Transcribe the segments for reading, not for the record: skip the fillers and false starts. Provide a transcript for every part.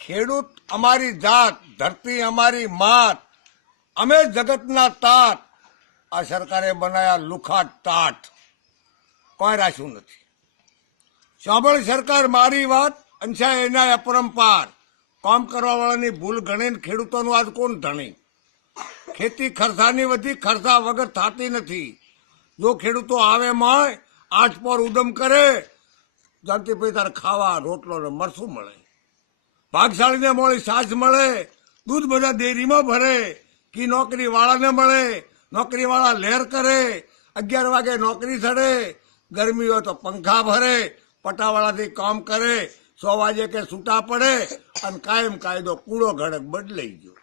ખેડૂત અમારી જાત, ધરતી અમારી માત, અમે જગતના તાત. આ સરકારે બનાયા લુખા ટાટ, કોઈ રાખ્યું નથી. સાંભળ સરકાર મારી વાત, અંશા એના અપરંપાર. કામ કરવા વાળાની ભૂલ ગણીને ખેડૂતોનું આજ કોણ ધણી? ખેતી ખર્ચાની વધી, ખર્ચા વગર થતી નથી. જો ખેડૂતો આવે મળે, આઠ પર ઉદમ કરે, જાણતી પછી તારે ખાવા રોટલો ને મરસું મળે. ભાગશાળીને મળી છાશ મળે, દૂધ બધા ડેરીમાં ભરે. કી નોકરી વાળાને મળે, નોકરી વાળા લહેર કરે. 11 વાગે નોકરી ચડે, ગરમી હોય તો પંખા ભરે. પટાવાળાથી કામ કરે, 100 વાગે કે છૂટા પડે. અને કાયમ કાયદો કૂડો ઘડક બદલાઈ ગયો.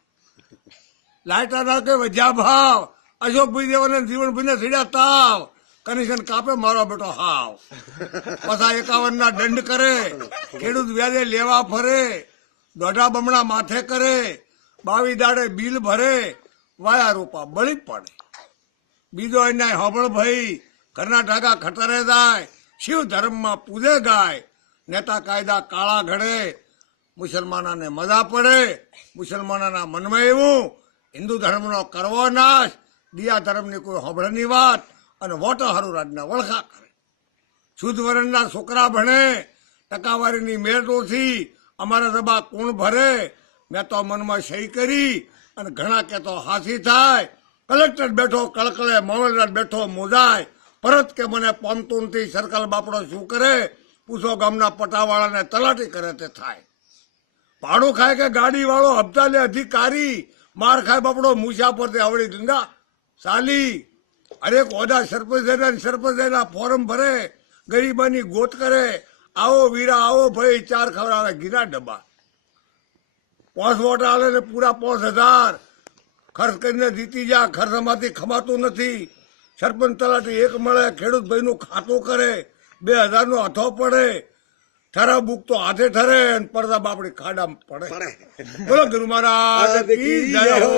લાઇટર ના કે વજ્યા ભાવ, અશોકભાઈ દેવાને જીવનભાઈને સીડા તાવ. કમિશન કાપે મારો બેટો હાવ. પાછા 51 ના દંડ કરે, ખેડૂત વ્યાજે લેવા ફરે. દોઢા બમણા માથે કરે, 22 દાડે બિલ ભરે. વાયા રૂપા બળી પડે. બીજો એના હોબળ ભાઈ, ઘરના ઢાગા ખતરે જાય. શિવ ધર્મમાં પૂજે ગાય, નેતા કાયદા કાળા ઘડે. મુસલમાનોને મજા પડે, મુસલમાનોના મનમાં એવું, હિન્દુ ધર્મનો કરવો નાશ. દિયા ધર્મની કોઈ હોબળની વાત, અને વોટો હારું રાજના વળખા કરે. શુદ્ધ વર્ણના છોકરા ભણે, ટકાવારીની મેળ ઓછી. અમારા રબા કોણ ભરે? મેં તો મનમાં સહી કરી, અને ઘણા કહેતો હાથી થાય. કલેક્ટર બેઠો કળકળે, મામલતદાર બેઠો મોજાય. પરત કે મને પોમતુનથી સર્કલ બાપડો શું કરે? પૂછો ગામના પટાવાળાને તલાટી કરે તે થાય. ભાડું ખાય કે ગાડી વાળો હપ્તા લે અધિકારી. માર ખાય બાપડો મૂછા પરથી આવડી ગંગા સાલી. હરેક ઓદા સરપંચ એના ફોર્મ ભરે, ગરીબાની ગોત કરે. આવો વીરા આવો ભાઈ, 4 ખવડાવે ઘીના ડબ્બા. 5 વોટ આલે ને પૂરા 5000 ખર્ચ કરીને જીતી જા. ખર્ચમાંથી ખમાતું નથી. સરપંચ તલાટી એક મળે, ખેડૂત ભાઈનું ખાતું કરે. 2000 નો હથો પડે. ઠરા બુક તો હાથે ઠરે, પડદા બાપડી ખાડામાં પડે. બોલો ગુરુ મહારાજ કી જય હો.